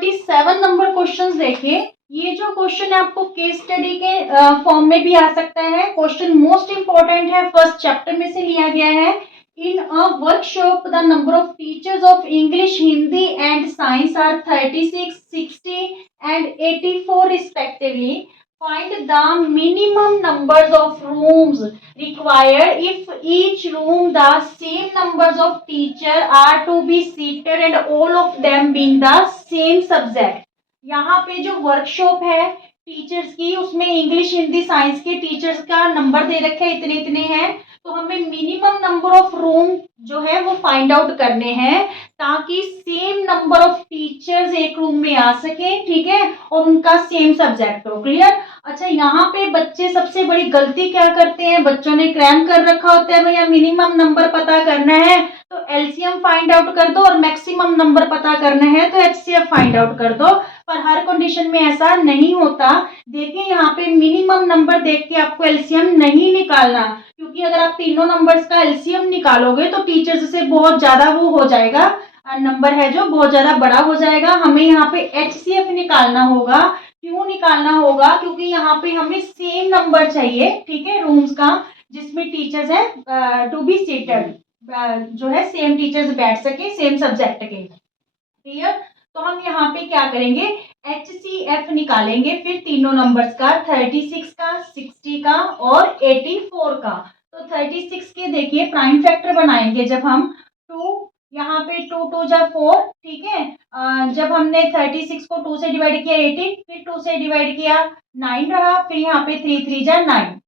27 number question देखिए। ये जो क्वेश्चन है आपको केस स्टडी के फॉर्म में भी आ सकता है। क्वेश्चन मोस्ट इंपॉर्टेंट है, फर्स्ट चैप्टर में से लिया गया है। In a workshop the number of teachers of English, Hindi and science are 36, 60 and 84 respectively. Find the minimum numbers of rooms required if each room the same numbers of teacher are to be seated and all of them being the same subject। यहाँ पे जो workshop है teachers की, उसमें English, Hindi, science के teachers का number दे रखे हैं, इतने इतने हैं। तो हमें मिनिमम नंबर ऑफ रूम जो है वो फाइंड आउट करने हैं ताकि सेम नंबर ऑफ टीचर्स एक रूम में आ सके, ठीक है, और उनका सेम सब्जेक्ट हो। क्लियर। अच्छा, यहाँ पे बच्चे सबसे बड़ी गलती क्या करते हैं, बच्चों ने क्रैम कर रखा होता है भैया मिनिमम नंबर पता करना है तो एलसीएम फाइंड आउट कर दो और मैक्सिमम नंबर पता करना है तो एचसीएफ फाइंड आउट कर दो। पर हर कंडीशन में ऐसा नहीं होता। देखिए यहाँ पे मिनिमम नंबर देख के आपको एलसीएम नहीं निकालना, क्योंकि अगर आप तीनों नंबर्स का एलसीएम निकालोगे तो टीचर्स से बहुत ज्यादा वो हो जाएगा, नंबर है जो बहुत ज्यादा बड़ा हो जाएगा। हमें यहाँ पे एचसीएफ निकालना होगा। क्यों निकालना होगा? क्योंकि यहाँ पे हमें सेम नंबर चाहिए, ठीक है, रूम्स का जिसमें टीचर्स है टू बी सीटेड, जो है सेम टीचर्स बैठ सके सेम सब्जेक्ट के। क्लियर। तो हम यहाँ पे क्या करेंगे, HCF निकालेंगे फिर तीनों नंबर्स का, 36 का, 60 का और 84 का। तो 36 के देखिए प्राइम फैक्टर बनाएंगे जब हम 2, यहाँ पे 2 2 जा 4, ठीक है। जब हमने 36 को 2 से डिवाइड किया 18, फिर 2 से डिवाइड किया 9 रहा, फिर यहाँ पे 3 3 जा 9,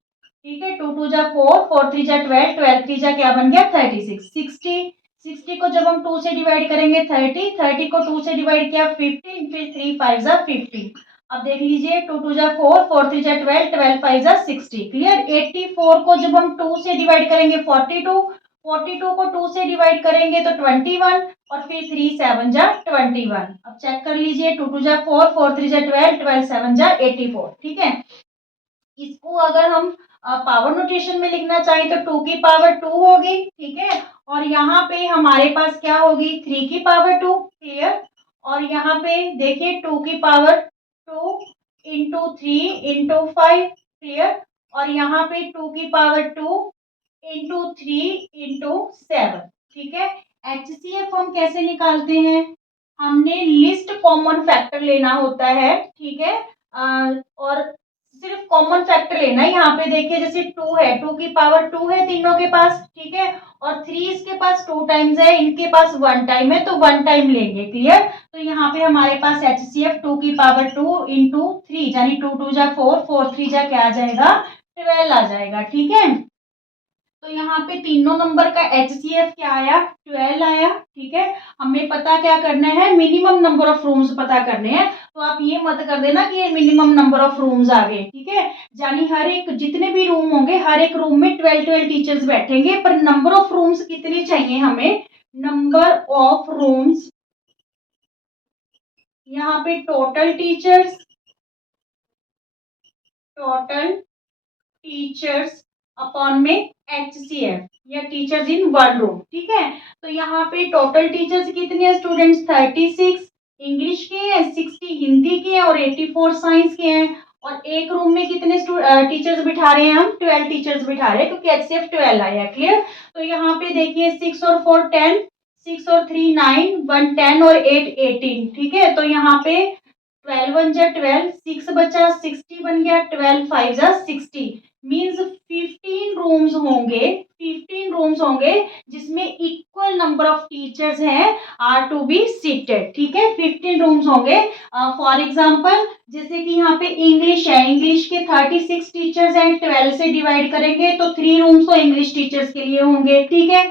ठीक है। 2 2 जा 4, 4 3 जा 12, 12 3 जा क्या बन गया 36, 60 को जब हम 2 से डिवाइड करेंगे 30, 30 को 2 से डिवाइड किया 15, फिर 3 5 जा 15। अब देख लीजिए 2 2 जा 4, 4 3 जा 12, 12 5 जा 60। क्लियर। 84 को जब हम 2 से डिवाइड करेंगे 42, 42 को 2 से डिवाइड करेंगे तो 21 और फिर 3 7 जा 21। अब चेक कर लीजिए 2 2 जा 4, 4 3 जा 12, 12 7 जा 84, ठीक है। इसको अगर हम पावर नोटेशन में लिखना चाहें तो 2 की पावर 2 होगी, ठीक है। और यहाँ पे हमारे पास क्या होगी 3 की पावर 2। क्लियर। और यहाँ पे देखिए 2 की पावर 2 इंटू 3 इंटू 5। क्लियर। और यहाँ पे 2 की पावर 2 इंटू 3 इंटू 7, ठीक है। HCF हम कैसे निकालते हैं, हमने लिस्ट कॉमन फैक्टर लेना होता है, ठीक है। और सिर्फ कॉमन फैक्टर लेना है। यहाँ पे देखिए जैसे 2 है, 2 की पावर 2 है तीनों के पास, ठीक है। और 3 इसके पास 2 टाइम्स है, इनके पास 1 टाइम है तो 1 टाइम लेंगे। क्लियर। तो यहाँ पे हमारे पास HCF 2 की पावर 2 इंटू 3 यानी 2 2 जा 4, 4 3 जा क्या आ जाएगा 12 आ जाएगा, ठीक है। तो यहाँ पे तीनों नंबर का HCF क्या आया 12 आया, ठीक है। हमें पता क्या करना है, मिनिमम नंबर ऑफ रूम्स पता करने हैं। तो आप ये मत कर देना कि ये मिनिमम नंबर ऑफ रूम्स आ गए, ठीक है। यानी हर एक जितने भी रूम होंगे हर एक रूम में 12 टीचर्स बैठेंगे, पर नंबर ऑफ रूम्स कितनी चाहिए हमें, नंबर ऑफ रूम्स, यहाँ पे टोटल टीचर्स अपॉन में HCF या टीचर्स इन वन रूम, ठीक है। तो यहाँ पे टोटल टीचर्स कितने हैं स्टूडेंट्स, 36 इंग्लिश के हैं, 60 हिंदी के हैं और 84 साइंस के हैं। और एक रूम में कितने टीचर्स बिठा रहे हैं हम, 12 टीचर्स बिठा रहे हैं क्योंकि HCF 12 आया। क्लियर। तो यहाँ पे देखिए 6 और 4 10, 6 और 3 9, 1 10 और 8 18, ठीक है। तो यहाँ पे 12 1 जा 12, 6 बचा 60 बन गया, 12 5 जा 60 मीन्स 15 रूम्स होंगे जिसमें इक्वल नंबर ऑफ टीचर्स हैं आर टू बी सीटेड, ठीक है। 15 रूम्स होंगे। फॉर एग्जांपल जैसे कि यहाँ पे इंग्लिश है, इंग्लिश के 36 टीचर्स हैं, 12 से डिवाइड करेंगे तो 3 रूम्स तो इंग्लिश टीचर्स के लिए होंगे, ठीक है।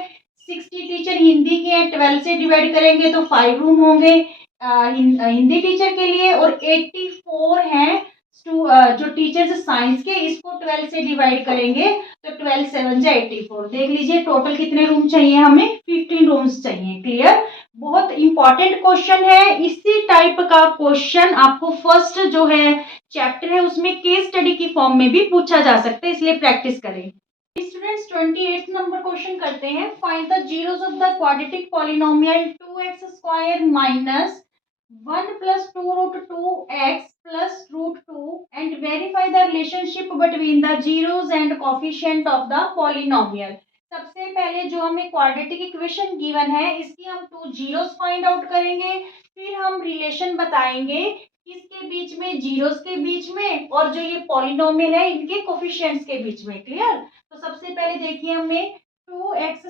60 टीचर हिंदी के हैं, 12 से डिवाइड करेंगे तो 5 रूम होंगे हिंदी टीचर के लिए। और 84 हैं जो टीचर्स साइंस के, इसको 12 से डिवाइड करेंगे तो 12 7 जा 84। देख लीजिए टोटल कितने रूम चाहिए हमें, 15 रूम्स चाहिए। क्लियर। बहुत इंपॉर्टेंट क्वेश्चन है। इसी टाइप का क्वेश्चन आपको फर्स्ट जो है चैप्टर है उसमें केस स्टडी की फॉर्म में भी पूछा जा सकता है, इसलिए प्रैक्टिस करें। स्टूडेंट्स 28 नंबर क्वेश्चन करते हैं। Find the zeros of the quadratic polynomial 2x² minus 1 plus 2 root 2x plus root 2 and verify the relationship between the zeros and coefficient of the polynomial. सबसे पहले जो हमें क्वाड्रेटिक इक्वेशन गिवन है इसकी हम two zeros find out करेंगे, फिर हम रिलेशन बताएंगे किसके बीच में, जीरोस के बीच में और जो ये पॉलिनोमियल है इनके कोफिशिएंट्स के बीच में। क्लियर? तो सबसे पहले देखिए हमें 2x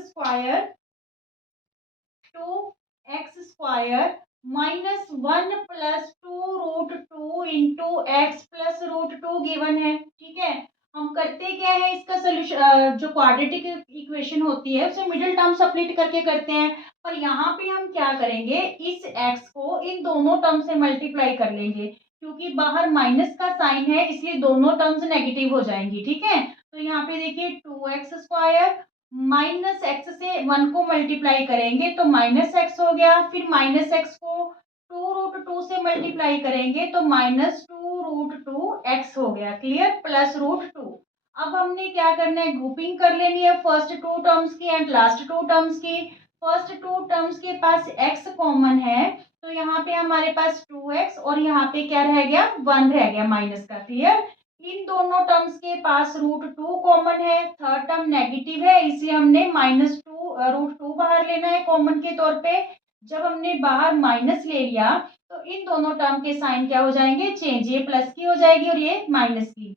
square minus 1 plus 2 root 2 into x plus root 2 given है। ठीक है, हम करते क्या है, इसका सोल्यूशन जो क्वाड्रेटिक इक्वेशन होती है उसे मिडिल टर्म सप्लिट करके करते हैं, पर यहाँ पे हम क्या करेंगे, इस x को इन दोनों टर्म से मल्टीप्लाई कर लेंगे, क्योंकि बाहर माइनस का साइन है इसलिए दोनों टर्म्स नेगेटिव हो जाएंगी। ठीक है, तो यहाँ पे देखिए 2x स्क्वायर माइनस एक्स से 1 को मल्टीप्लाई करेंगे तो माइनस एक्स हो गया, फिर माइनस एक्स को 2 रूट 2 से मल्टीप्लाई करेंगे तो माइनस 2 रूट 2 एक्स हो गया। क्लियर? Plus root 2। अब हमने क्या करना है, ग्रुपिंग कर लेनी है फर्स्ट टू टर्म्स की एंड लास्ट टू टर्म्स की। फर्स्ट टू टर्म्स के पास एक्स कॉमन है तो यहाँ पे हमारे पास 2x और यहाँ पे क्या रह गया, 1 रह गया माइनस का। क्लियर? इन दोनों टर्म्स के पास रूट 2 कॉमन है, थर्ड टर्म नेगेटिव है इसलिए हमने -2 रूट 2 बाहर लेना है कॉमन के तौर पे। जब हमने बाहर माइनस ले लिया तो इन दोनों टर्म के साइन क्या हो जाएंगे, चेंज, ये प्लस की हो जाएगी और ये माइनस की।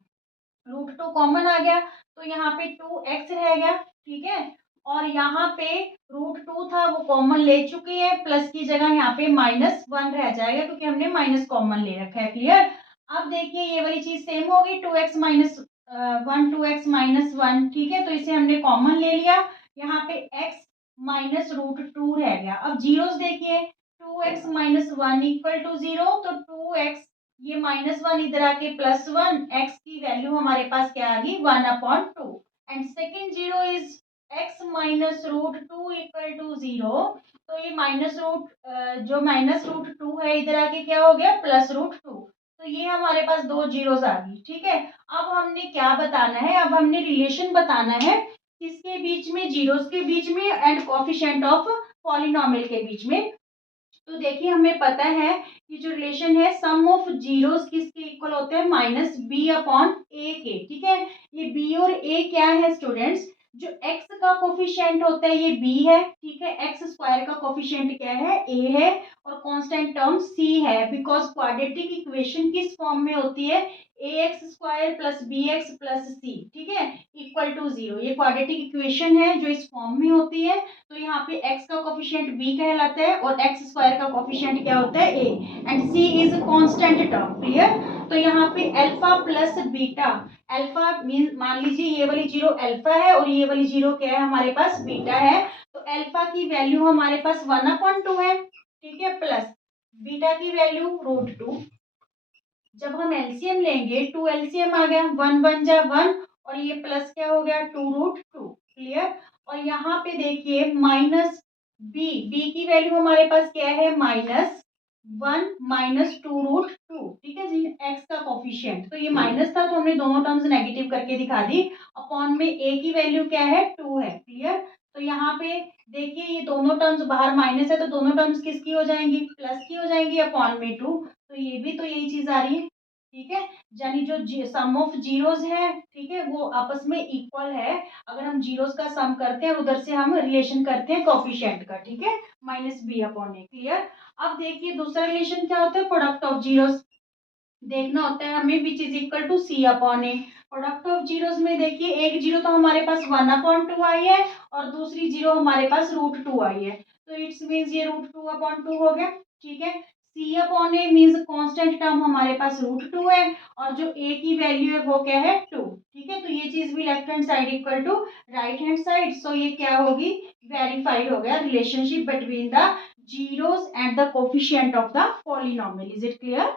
रूट 2 कॉमन आ गया तो यहाँ पे 2x रह गया। ठीक है, और यहाँ पे रूट 2 था वो कॉमन ले चुकी है, प्लस की जगह यहाँ पे -1 रह जाएगा क्योंकि हमने माइनस कॉमन ले रखा है। क्लियर? अब देखिए ये वाली चीज सेम होगी, 2x-1। ठीक है, तो इसे हमने कॉमन ले लिया, यहाँ पे x माइनस रूट 2 रह गया। अब जीरोस देखिए, 2x-1 इक्वल टू 0, तो 2x, ये -1 इधर आके +1, x की वैल्यू हमारे पास क्या आ गई, 1/2। And second zero is x minus root 2 equal to 0, तो ये जो माइनस रूट 2 है इधर आके क्या हो गया, प्लस रूट 2। तो ये हमारे पास दो जीरोस आ गई। ठीक है, अब हमने क्या बताना है, अब हमने रिलेशन बताना है किसके बीच में, जीरोस के बीच में एंड कोएफिशिएंट ऑफ पॉलिनोमियल के बीच में। तो देखिए हमें पता है कि जो रिलेशन है सम ऑफ जीरोस किसके इक्वल होते हैं, -b/a के। ठीक है, ये b और a क्या है स्टूडेंट्स, जो x का कोफिशिएंट होता है ये b है। ठीक है, x स्क्वायर का कोफिशिएंट क्या है, a है, और कांस्टेंट टर्म c है, बिकॉज क्वाड्रेटिक इक्वेशन किस फॉर्म में होती है, ax square plus bx plus c, ठीक है, इक्वल टू 0। ये क्वाड्रेटिक इक्वेशन है जो इस फॉर्म में होती है। तो यहाँ पे x का कोफिशिएंट b कहलाता है और x स्क्वायर का कोफिशिएंट क्या होता है, a, and c is a constant term. Clear? तो यहाँ पे alpha plus beta, alpha mean मान लीजिए ये वाली जीरो अल्फा है और ये वाली जीरो क्या है, हमारे पास बीटा है। तो अल्फा की वैल्यू हमारे पास 1/2 है। ठीक है, प्लस बीटा की वैल्यू √2। जब हम एलसीएम लेंगे 2 एलसीएम आ गया, 1 और ये प्लस क्या हो गया, 2√2। क्लियर? और यहाँ पे देखिए माइनस बी की वैल्यू हमारे पास क्या है, -1 -2√2। ठीक है जी, एक्स का कोफिशिएंट, तो ये माइनस था तो हमने दोनों टर्म्स नेगेटिव करके दिखा दी। अपॉन में ए की वैल्यू क्या है, 2 है। क्लियर? तो यहाँ पे देखिए ये दोनों टर्म्स बाहर माइनस है तो दोनों टर्म्स किसकी हो जाएंगी, प्लस की हो जाएंगी, अपॉन में 2, तो ये भी तो यही चीज आ रही है। ठीक है, यानी जो सम ऑफ जीरोस है, ठीक है, वो आपस में इक्वल है। अगर हम जीरोस का सम करते हैं और उधर से हम रिलेशन करते हैं कोफिशिएंट का। ठीक है, -b/a। क्लियर? अब देखिए दूसरा रिलेशन क्या होता है, प्रोडक्ट ऑफ जीरोस देखना होता है हमें, which is equal to c/a। Product of zeros में देखिए एक जीरो तो हमारे पास 1/2 आई है और दूसरी जीरो हमारे पास √2 आई है, तो इट्स मीन्स ये √2/2 हो गया। ठीक है, c/a मीन्स कांस्टेंट टर्म हमारे पास √2 है और जो a की वैल्यू है वो क्या है, 2। ठीक है, तो ये चीज भी left hand side equal to right hand side, so ये क्या होगी, वेरीफाइड हो गया relationship between the zeros and the coefficient of the polynomial. Is it clear?